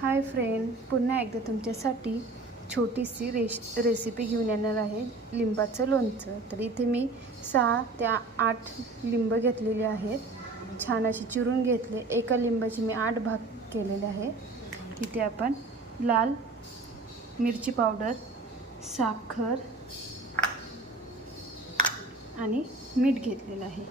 Hi friend पुन्हा एकदा तुमच्यासाठी छोटीशी रेश रेसिपी घेऊन येणार आहे लिंबाचं लोणचं. तर इथे मी सहा त्या आठ लिंब घेतलेले आहेत. छान असे चिरून घेतले. एका लिंबाचे मी आठ भाग केलेले आहे. इथे आपण लाल मिरची पावडर साखर आणि मीठ घेतलेलं आहे.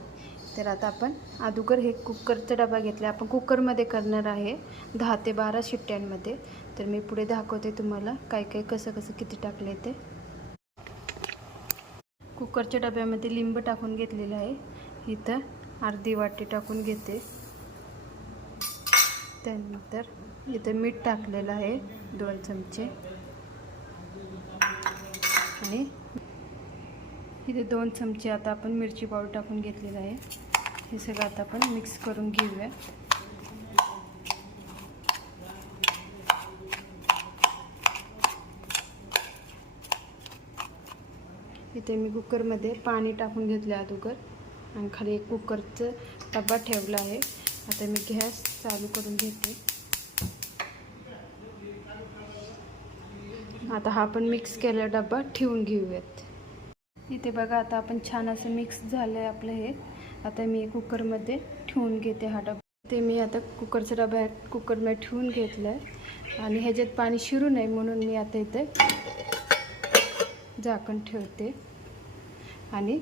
तर आता आपण अगोदर हे कुकरचा डबा घेतला. आपण कुकरमध्ये करणार आहे दहा ते बारा शिट्ट्यांमध्ये. तर मी पुढे दाखवते तुम्हाला काय काय कसं कसं किती टाकले ते. कुकरच्या डब्यामध्ये लिंब टाकून घेतलेलं आहे. इथं अर्धी वाटी टाकून घेते. त्यानंतर इथं मीठ टाकलेलं आहे दोन चमचे. आणि इथे दोन चमचे आता आपण मिरची पावडर टाकून घेतलेलं आहे. हे सगळं आता आपण मिक्स करून घेऊया. इथे मी कुकरमध्ये पाणी टाकून घेतलं अगोदर. आणि खाली एक कुकरचं डब्बा ठेवला आहे. आता मी गॅस चालू करून घेते. आता हा आपण मिक्स केलेला डबा ठेवून घेऊयात. इथे बघा आता आपण छान असं मिक्स झालं आहे आपलं हे. आता मी कुकरमध्ये ठेवून घेते हा डबा. ते मी आता कुकरचा डबा कुकरमध्ये ठेवून घेतलं आहे आणि ह्याच्यात पाणी शिरू नये म्हणून मी आता इथे झाकण ठेवते. आणि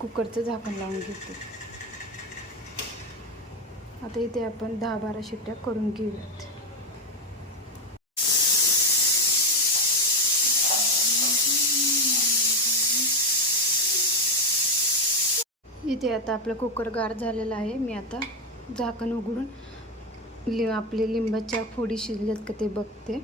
कुकरचं झाकण लावून घेते. आता इथे आपण दहा बारा शिट्ट्या करून घेऊयात. इथे आता आपलं कुकर गार झालेला आहे. मी आता झाकण उघडून लि आपले लिंबाच्या फोडी शिजल्यात का ते बघते.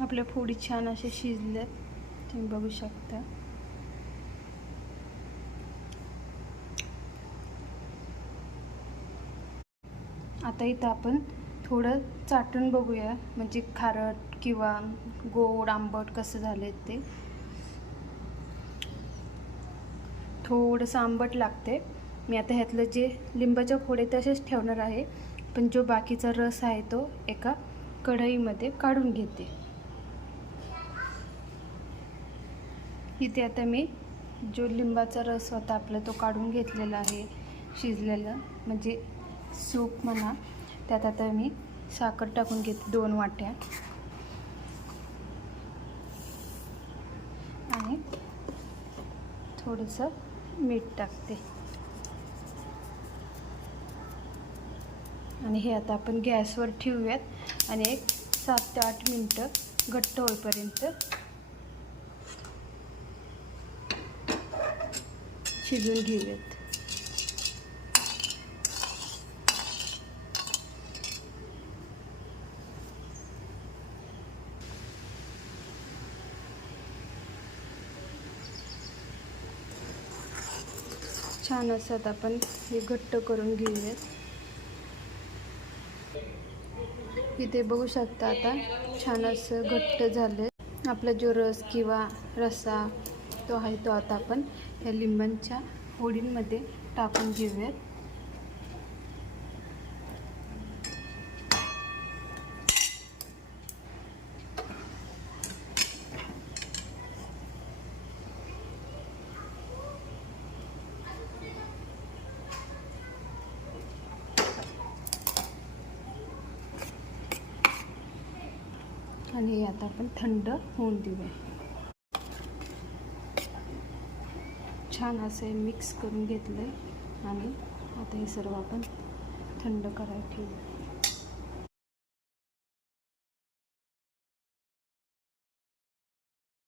आपल्या फोडी छान अशा शिजल्यात. तुम्ही बघू शकता. आता इथं आपण थोडं चाटून बघूया. म्हणजे खारट किंवा गोड आंबट कसं झालं ते. थोडंसं आंबट लागते मी आता ह्यातलं जे लिंबाच्या फोडे तसेच ठेवणार आहे. पण जो बाकीचा रस आहे तो एका कढईमध्ये काढून घेते. इथे आता मी जो लिंबाचा रस होता आपला तो काढून घेतलेला आहे शिजलेलं. म्हणजे सूप म्हणा त्यात आता मी साखर टाकून घेते दोन वाट्या. आणि थोडंसं मीठ टाकते. आणि हे आता आपण गॅसवर ठेवूयात. आणि एक सात ते आठ मिनटं घट्ट होईपर्यंत शिजून घेऊयात. छान असत आपण हे घट्ट करून घेऊयात. इथे बघू शकता आता छान असं घट्ट झालं आपला जो रस किंवा रस्सा तो आहे तो आता आपण या लिंबांच्या होडींमध्ये टाकून घेऊयात. आणि हे आता आपण थंड होऊन देऊया. छान असं मिक्स करून घेतलं आहे आणि आता हे सर्व आपण थंड करायला ठेवू